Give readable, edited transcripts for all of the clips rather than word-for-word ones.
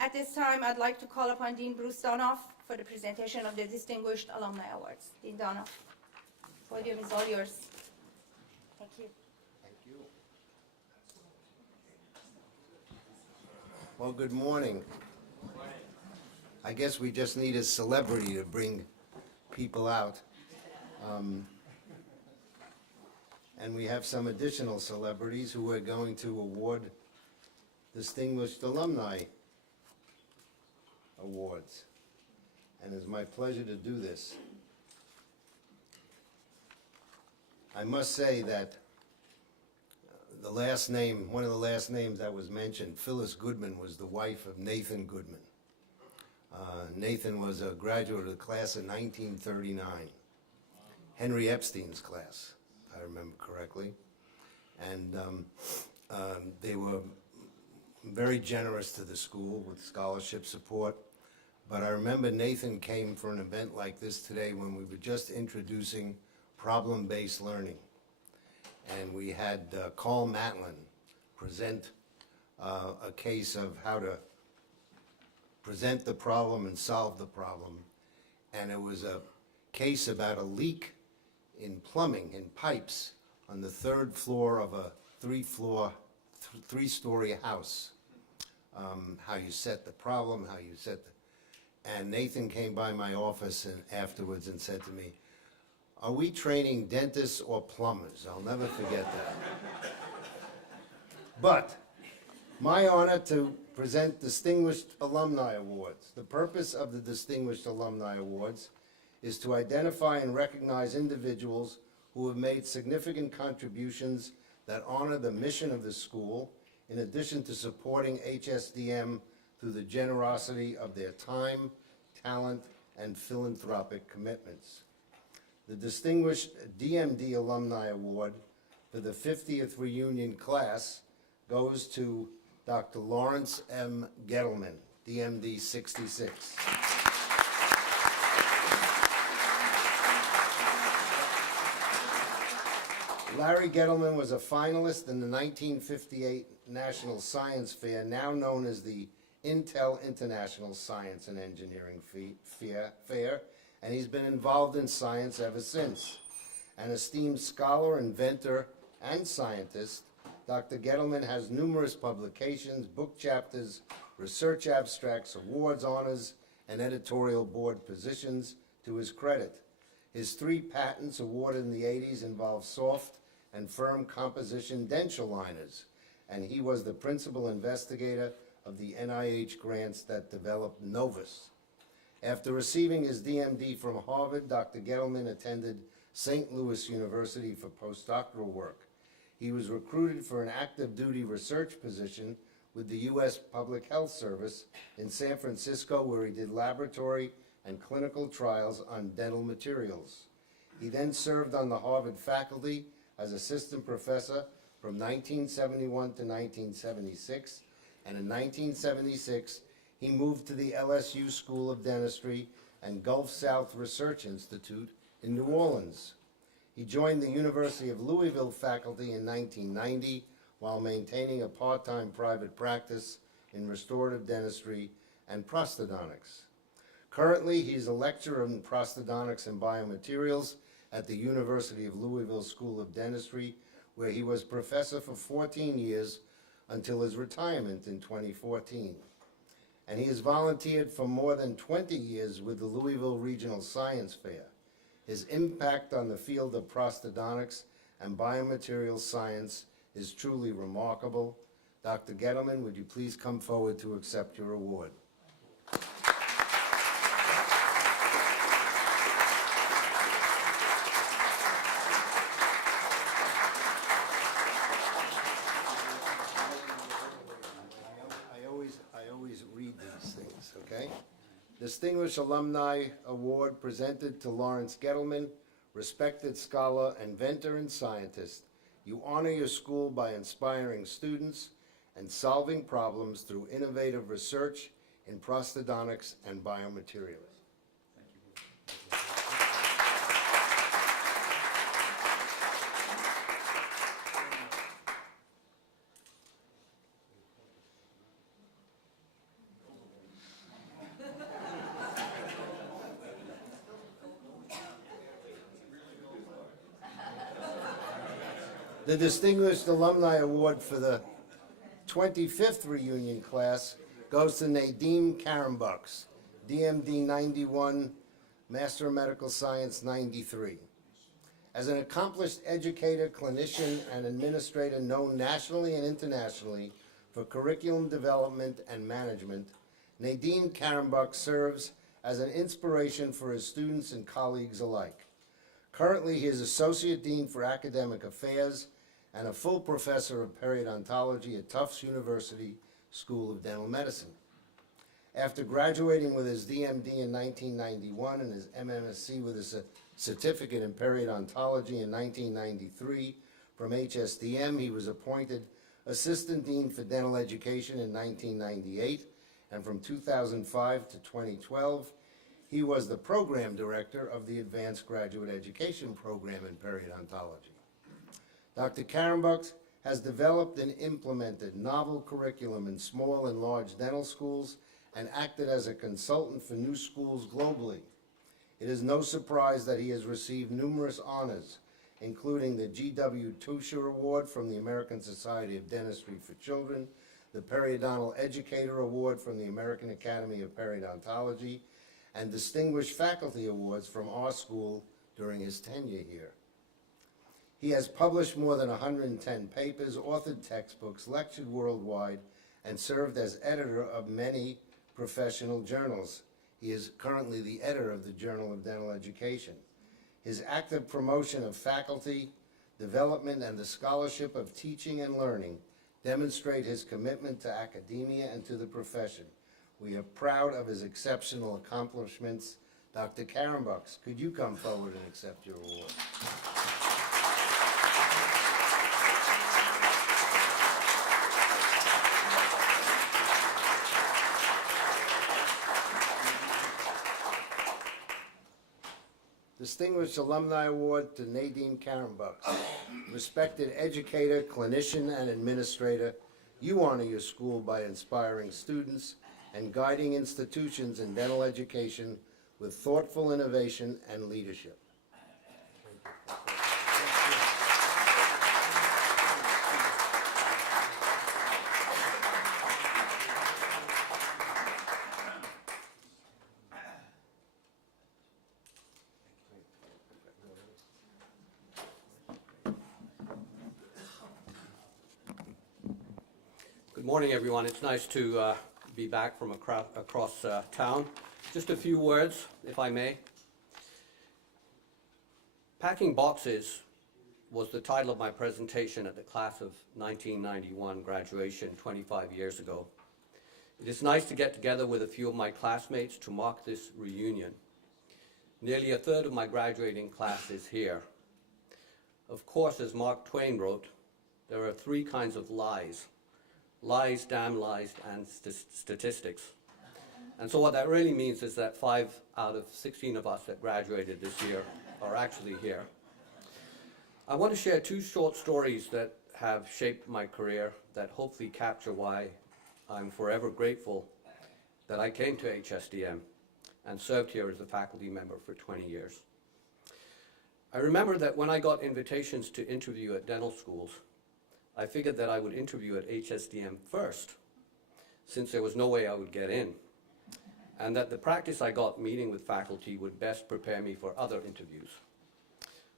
At this time, I'd like to call upon Dean Bruce Donoff for the presentation of the Distinguished Alumni Awards. Dean Donoff, the podium is all yours. Thank you. Thank you. Well, good morning. I guess we just need a celebrity to bring people out. And we have some additional celebrities who are going to award Distinguished Alumni Awards. And it's my pleasure to do this. I must say that the last name, one of the last names that was mentioned, Phyllis Goodman, was the wife of Nathan Goodman. Nathan was a graduate of the class of 1939, Henry Epstein's class, if I remember correctly. And they were very generous to the school with scholarship support. But I remember Nathan came for an event like this today when we were just introducing problem-based learning. And we had Carl Matlin present a case of how to present the problem and solve the problem. And it was a case about a leak in plumbing, in pipes, on the third floor of a three-story house. How you set the problem, how you set the... And Nathan came by my office and afterwards and said to me, "Are we training dentists or plumbers?" I'll never forget that. But my honor to present Distinguished Alumni Awards. The purpose of the Distinguished Alumni Awards is to identify and recognize individuals who have made significant contributions that honor the mission of the school, in addition to supporting HSDM through the generosity of their time, talent, and philanthropic commitments. The Distinguished DMD Alumni Award for the 50th reunion class goes to Dr. Lawrence M. Gettleman, DMD 66. Larry Gettleman was a finalist in the 1958 National Science Fair, now known as the Intel International Science and Engineering Fair, and he's been involved in science ever since. An esteemed scholar, inventor, and scientist, Dr. Gettleman has numerous publications, book chapters, research abstracts, awards, honors, and editorial board positions to his credit. His 3 patents awarded in the 80s involve soft and firm composition denture liners, and he was the principal investigator of the NIH grants that developed Novus. After receiving his DMD from Harvard, Dr. Gettleman attended St. Louis University for postdoctoral work. He was recruited for an active duty research position with the U.S. Public Health Service in San Francisco, where he did laboratory and clinical trials on dental materials. He then served on the Harvard faculty as assistant professor from 1971 to 1976, and in 1976, he moved to the LSU School of Dentistry and Gulf South Research Institute in New Orleans. He joined the University of Louisville faculty in 1990 while maintaining a part-time private practice in restorative dentistry and prosthodontics. Currently, he's a lecturer in prosthodontics and biomaterials at the University of Louisville School of Dentistry, where he was professor for 14 years until his retirement in 2014. And he has volunteered for more than 20 years with the Louisville Regional Science Fair. His impact on the field of prosthodontics and biomaterials science is truly remarkable. Dr. Gettleman, would you please come forward to accept your award? I always read these things, okay? Distinguished Alumni Award presented to Lawrence Gettleman, respected scholar, inventor, and scientist. You honor your school by inspiring students and solving problems through innovative research in prosthodontics and biomaterials. The Distinguished Alumni Award for the 25th reunion class goes to Nadine Karimbux, DMD 91, Master of Medical Science 93. As an accomplished educator, clinician, and administrator known nationally and internationally for curriculum development and management, Nadine Karen serves as an inspiration for his students and colleagues alike. Currently, he is Associate Dean for Academic Affairs and a full professor of periodontology at Tufts University School of Dental Medicine. After graduating with his DMD in 1991 and his MMSc with a certificate in periodontology in 1993 from HSDM, he was appointed Assistant Dean for Dental Education in 1998, and from 2005 to 2012, he was the Program Director of the Advanced Graduate Education Program in Periodontology. Dr. Karimbux has developed and implemented novel curriculum in small and large dental schools and acted as a consultant for new schools globally. It is no surprise that he has received numerous honors, including the G.W. Tusher Award from the American Society of Dentistry for Children, the Periodontal Educator Award from the American Academy of Periodontology, and Distinguished Faculty Awards from our school during his tenure here. He has published more than 110 papers, authored textbooks, lectured worldwide, and served as editor of many professional journals. He is currently the editor of the Journal of Dental Education. His active promotion of faculty development and the scholarship of teaching and learning demonstrate his commitment to academia and to the profession. We are proud of his exceptional accomplishments. Dr. Karimbux, could you come forward and accept your award? Distinguished Alumni Award to Nadine Karimbux. Respected educator, clinician, and administrator, you honor your school by inspiring students and guiding institutions in dental education with thoughtful innovation and leadership. Good morning, everyone. It's nice to be back from across town. Just a few words, if I may. Packing Boxes was the title of my presentation at the class of 1991 graduation 25 years ago. It is nice to get together with a few of my classmates to mark this reunion. Nearly a third of my graduating class is here. Of course, as Mark Twain wrote, there are three kinds of lies: lies, damn lies, and statistics. And so what that really means is that 5 out of 16 of us that graduated this year are actually here. I want to share 2 short stories that have shaped my career that hopefully capture why I'm forever grateful that I came to HSDM and served here as a faculty member for 20 years. I remember that when I got invitations to interview at dental schools, I figured that I would interview at HSDM first, since there was no way I would get in, and that the practice I got meeting with faculty would best prepare me for other interviews.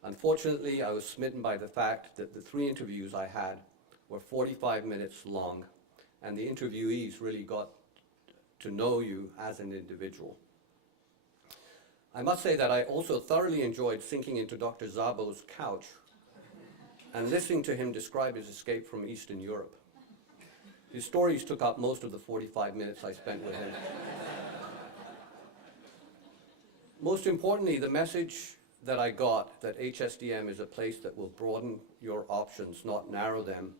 Unfortunately, I was smitten by the fact that the 3 interviews I had were 45 minutes long, and the interviewees really got to know you as an individual. I must say that I also thoroughly enjoyed sinking into Dr. Szabo's couch and listening to him describe his escape from Eastern Europe. His stories took up most of the 45 minutes I spent with him. Most importantly, the message that I got, that HSDM is a place that will broaden your options, not narrow them,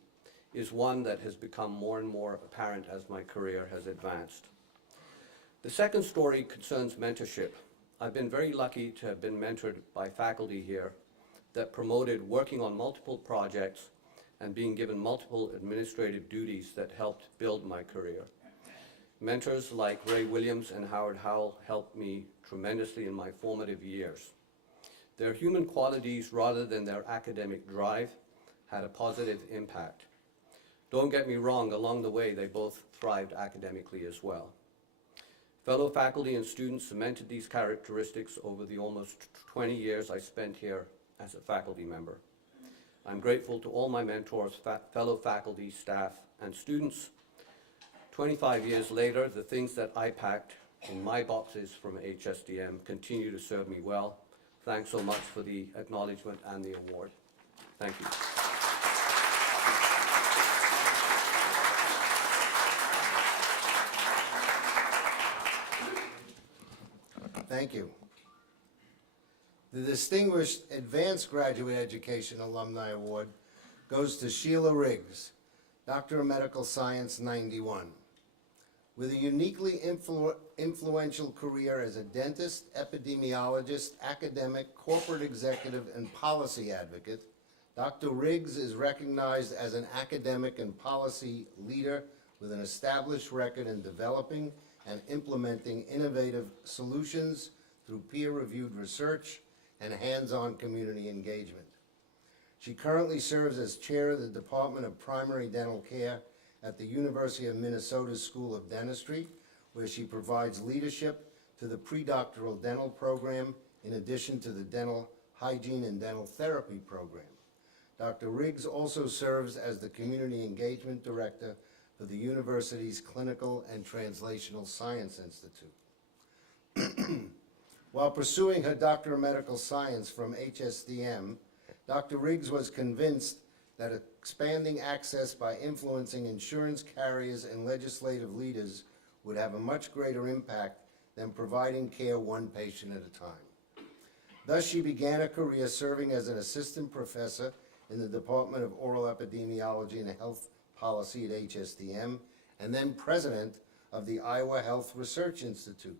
is one that has become more and more apparent as my career has advanced. The second story concerns mentorship. I've been very lucky to have been mentored by faculty here that promoted working on multiple projects and being given multiple administrative duties that helped build my career. Mentors like Ray Williams and Howard Howell helped me tremendously in my formative years. Their human qualities, rather than their academic drive, had a positive impact. Don't get me wrong, along the way they both thrived academically as well. Fellow faculty and students cemented these characteristics over the almost 20 years I spent here as a faculty member. I'm grateful to all my mentors, fellow faculty, staff, and students. 25 years later, the things that I packed in my boxes from HSDM continue to serve me well. Thanks so much for the acknowledgement and the award. Thank you. Thank you. The Distinguished Advanced Graduate Education Alumni Award goes to Sheila Riggs, Doctor of Medical Science, 91. With a uniquely influential career as a dentist, epidemiologist, academic, corporate executive, and policy advocate, Dr. Riggs is recognized as an academic and policy leader with an established record in developing and implementing innovative solutions through peer-reviewed research and hands-on community engagement. She currently serves as chair of the Department of Primary Dental Care at the University of Minnesota School of Dentistry, where she provides leadership to the pre-doctoral dental program in addition to the dental hygiene and dental therapy program. Dr. Riggs also serves as the Community Engagement Director for the university's Clinical and Translational Science Institute. While pursuing her Doctor of Medical Science from HSDM, Dr. Riggs was convinced that expanding access by influencing insurance carriers and legislative leaders would have a much greater impact than providing care one patient at a time. Thus, she began a career serving as an assistant professor in the Department of Oral Epidemiology and Health Policy at HSDM, and then president of the Iowa Health Research Institute.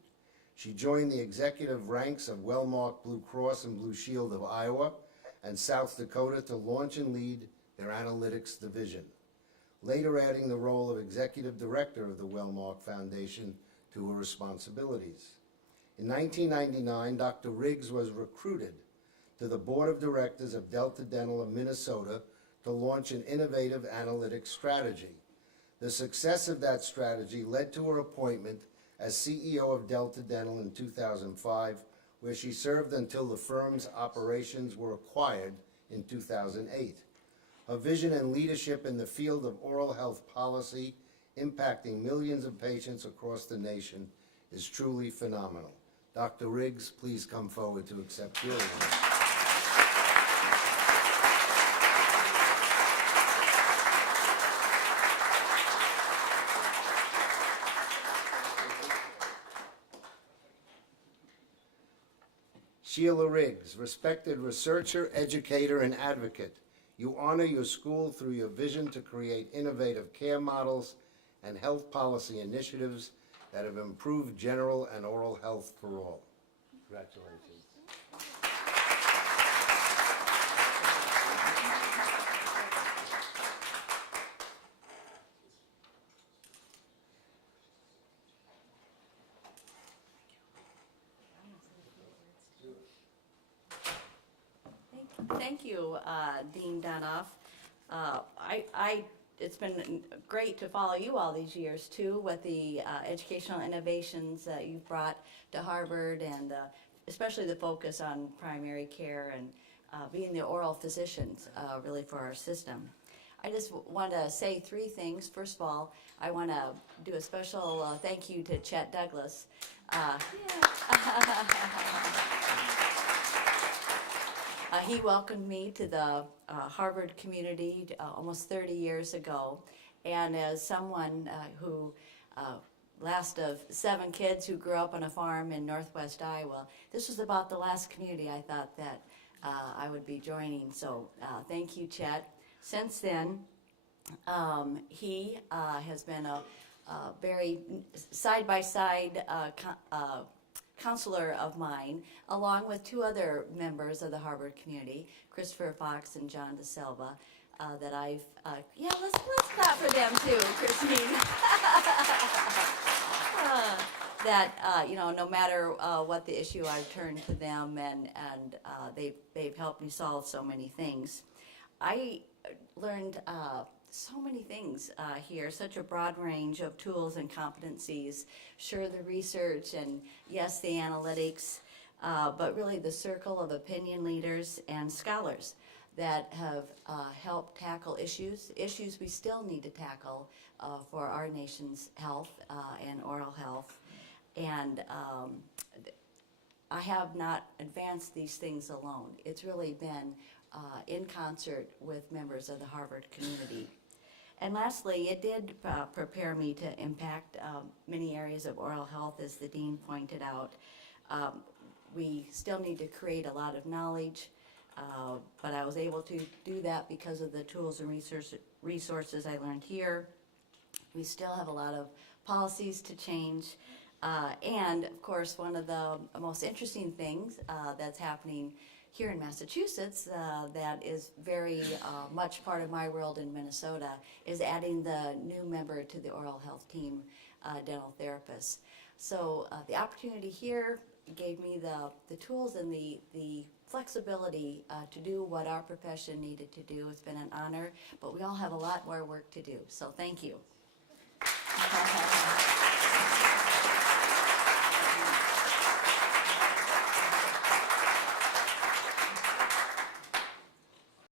She joined the executive ranks of Wellmark Blue Cross and Blue Shield of Iowa and South Dakota to launch and lead their analytics division, later adding the role of executive director of the Wellmark Foundation to her responsibilities. In 1999, Dr. Riggs was recruited to the board of directors of Delta Dental of Minnesota to launch an innovative analytics strategy. The success of that strategy led to her appointment as CEO of Delta Dental in 2005, where she served until the firm's operations were acquired in 2008. Her vision and leadership in the field of oral health policy, impacting millions of patients across the nation, is truly phenomenal. Dr. Riggs, please come forward to accept your award. Sheila Riggs, respected researcher, educator, and advocate, you honor your school through your vision to create innovative care models and health policy initiatives that have improved general and oral health for all. Congratulations. Thank you, Dean Donoff. It's been great to follow you all these years too, with the educational innovations that you've brought to Harvard, and especially the focus on primary care and being the oral physicians really for our system. I just want to say three things. First of all, I want to do a special thank you to Chet Douglas. He welcomed me to the Harvard community almost 30 years ago, and as someone who, last of 7 kids who grew up on a farm in northwest Iowa, this was about the last community I thought that I would be joining, so thank you, Chet. Since then, he has been a very side-by-side counselor of mine, along with 2 other members of the Harvard community, Christopher Fox and John DeSilva, that I've, let's clap for them too, Christine. No matter what the issue, I've turned to them, and they've helped me solve so many things. I learned so many things here, such a broad range of tools and competencies. Sure, the research and yes, the analytics, but really the circle of opinion leaders and scholars that have helped tackle issues we still need to tackle for our nation's health and oral health. And I have not advanced these things alone. It's really been in concert with members of the Harvard community. And lastly, it did prepare me to impact many areas of oral health, as the dean pointed out. We still need to create a lot of knowledge, but I was able to do that because of the tools and resources I learned here. We still have a lot of policies to change. And of course, one of the most interesting things that's happening here in Massachusetts that is very much part of my world in Minnesota is adding the new member to the oral health team, dental therapists. So the opportunity here gave me the tools and the flexibility to do what our profession needed to do. It's been an honor, but we all have a lot more work to do. So thank you.